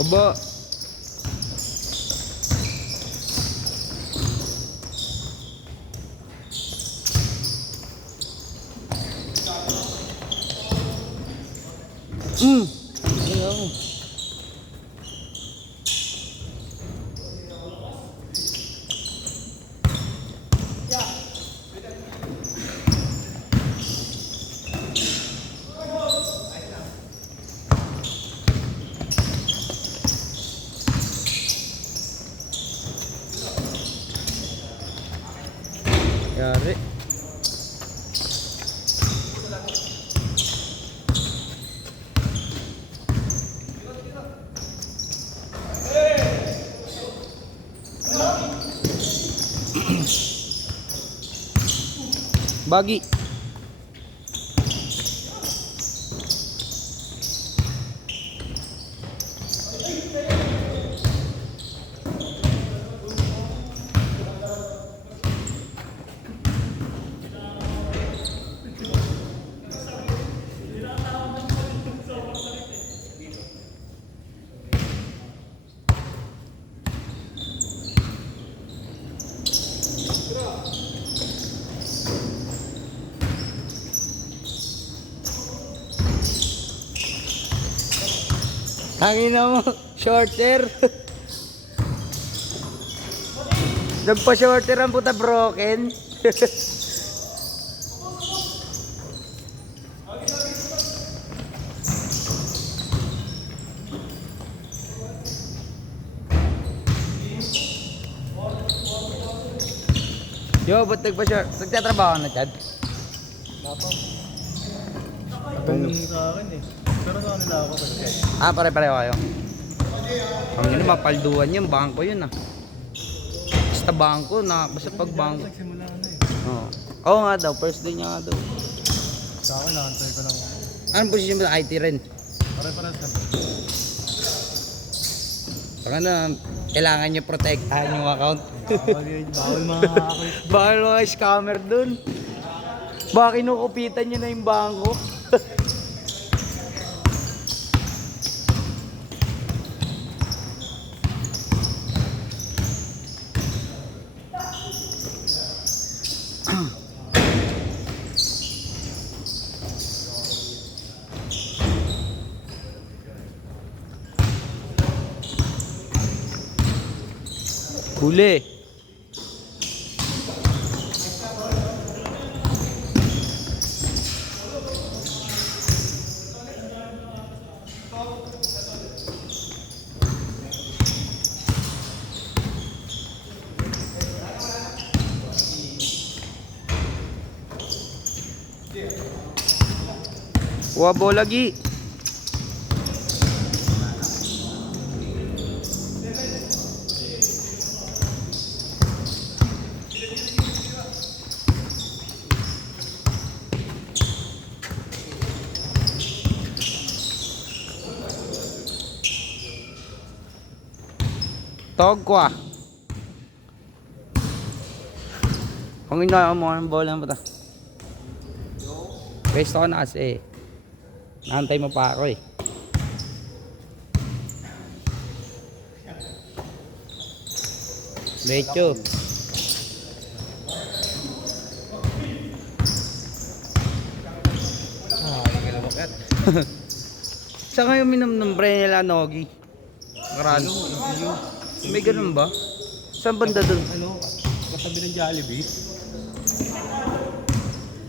Aba. Ayaw. Yari. Bagi. Hangin na mo, shorter. Nagpa-shorter ang puta broken. Yo, ba't nagpa-short? Nagtatrabaho na, Chad? Dapat. Ito sa akin eh. Pero sa kanila ako kasi. Pare-pareho kayo. Ang yun, mapalduan yun, bangko yun Basta bangko na, basta pag bangko. Nagsimula na eh. Oo nga daw, first day niya nga daw. Sa akin, nakantay ko lang. Anong posisyon mo sa IT rin? Pare-pares na. Saka na, kailangan nyo protektahan yung account. Bawal mga account. Bawal mga scammer dun. Baka kinukupitan nyo na yung bangko. Huli. Wabo lagi. Tawag ko Kung ina mo ang bola mo ta. Pwesto ko na kasi. Naantay mo pa ako eh. Lecho. Nagalawakat. Saan kayo minom ng pre nila Nogi? Karano? May ganun ba? Saan banda dun? Ano? Katabi ng Jollibee.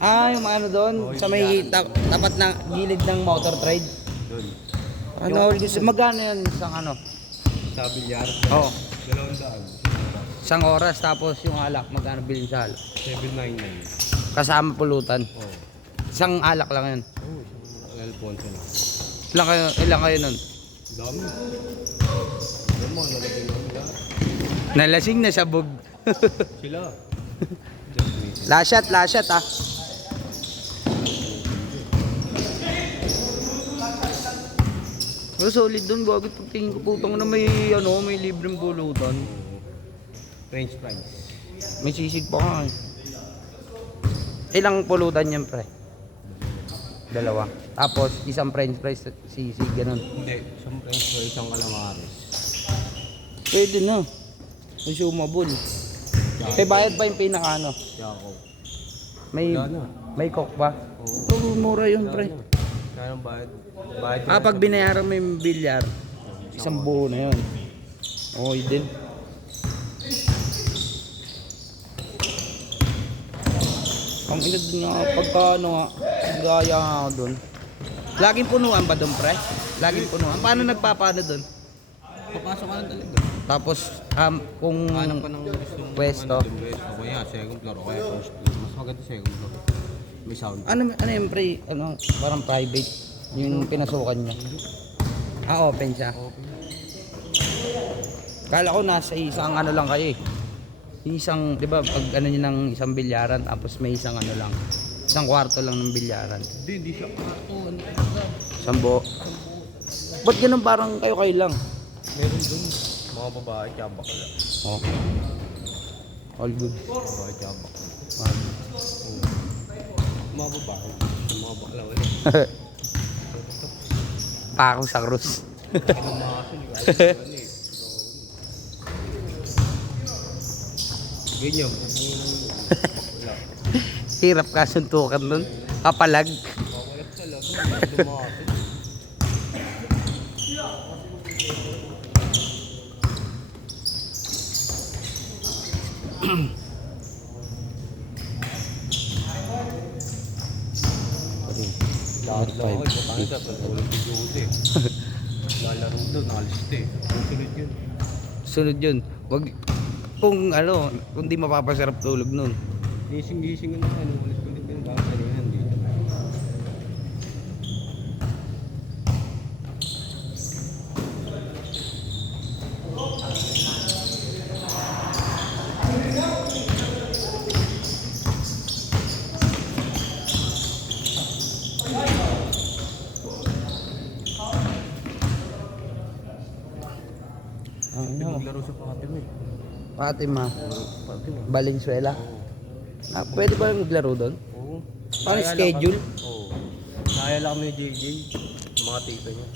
Yung ano doon? Sa may tapat na gilid ng motor trade. Doon. Ano? Magkano yun isang ano? Sa bilyar. Oo. 200. Isang oras tapos yung alak magkano bilhin sa alak? 799. Kasama pulutan. Oo. Isang alak lang yun. Oo. Alfonso na. Ilang kayo nun? Dami. Alam mo, nalagay mo nila. Nalasing na sabog. Sila. Lashot Pero solid dun, bakit pagtingin ko putang na may may libreng pulutan. French fries. May sisig pa nga eh. Ilang pulutan yan pre? Dalawa. Tapos, isang french fries, sisig, ganun. Hindi, isang french fries, isang calamares. Pwede na. Consumable. Eh, bayad pa yung pinaka ano? Yako. May, Wala na. may coke pa? Oo, mura yun, pre. Kaya ng bayad. Bayad Ah, pag binayaran mo yung bilyar, isang buo na yun. Okay din. Ang ina din nga, pagka ano nga, gaya nga ako dun. Laging punuan ba dun, pre? Laging punuan. Paano nagpapano dun? Papasok ka lang talaga. Tapos, kung Hanap ka ng gustong pwesto. Ano, pwesto. Kaya second floor o kaya first floor. Mas maganda second floor. May sound. ano yun, pre? Ano, parang private. Yung pinasukan niya. Ah, open siya. Open. Kala ko nasa isang ano lang kayo eh. Isang, di ba, pag ano nyo ng isang bilyaran, tapos may isang ano lang. Isang kwarto lang ng bilyaran. Hindi siya kwarto. Ano talaga? Isang buo. Ba't ganun parang kayo lang? Meron dun. Mga babae, tsaka bakla. Okay. All good. Babae, tsaka bakla. Ah. Mga babae. Mga bakla ulit. Pako sa krus. Ang mga aso, di ba? Ano eh. Ganyan. Bakla. Hirap ka suntukan nun. Kapalag. Makalat talaga. Ito mga aso. Lahat lang ako, ipatangin sa patuloy si Jude. Lalaro doon, alis na eh. Sunod yun. Sunod yun. Wag, kung ano, kung di mapapasarap tulog nun. Gising-gising na ano, ulit-ulit yun. Bakit kanina dito? Hindi maglaro sa Fatima eh. Fatima, Fatima. Valenzuela. Ah, pwede ba maglaro doon? Oo. Paano Naya lang schedule? kami- Oo. Naya lang kami ni JJ. Mga tito niya.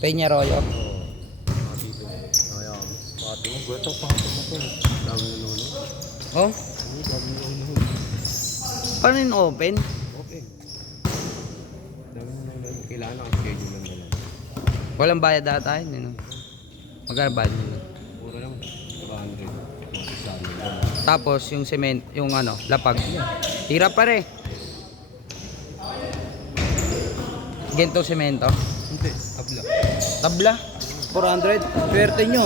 Peñarroyo. Oo. Mga tito niya. Naya kami. Fatima. Gusto Fatima to. Dami nanonood. Oh, Oo, dami nanonood. paano yung open? Okay. Dami nanonood. Kailangan naka-schedule lang nila. Walang bayad data yun. Ano? Magkano bayad nyo? Puro lang. 400. Isa nila. Tapos yung cement, yung ano, lapag. Hirap pa rin. Gento semento. Hindi. Tabla. Tabla. 400. Swerte nyo.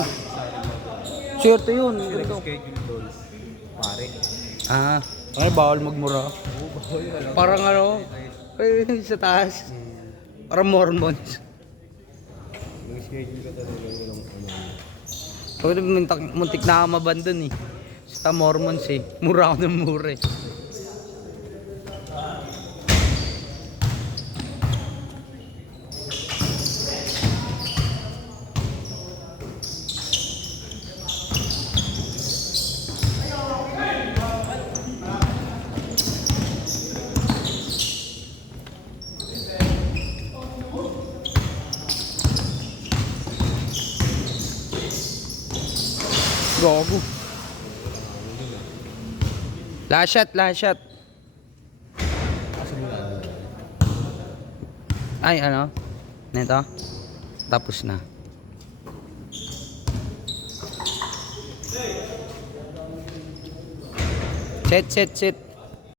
Swerte yun. Nag-schedule doon. Pare. Ah, ano bawal magmura? Oo, bawal wala. Parang ano, sa taas. Parang Mormons. Nag-schedule ka talaga yun ang ano. Pag muntik na ako mabandon eh. Sa Mormons eh. Mura ako ng mura eh. Gago. Last shot, last shot. Ay, ano? Neto? Tapos na. Set, set, set.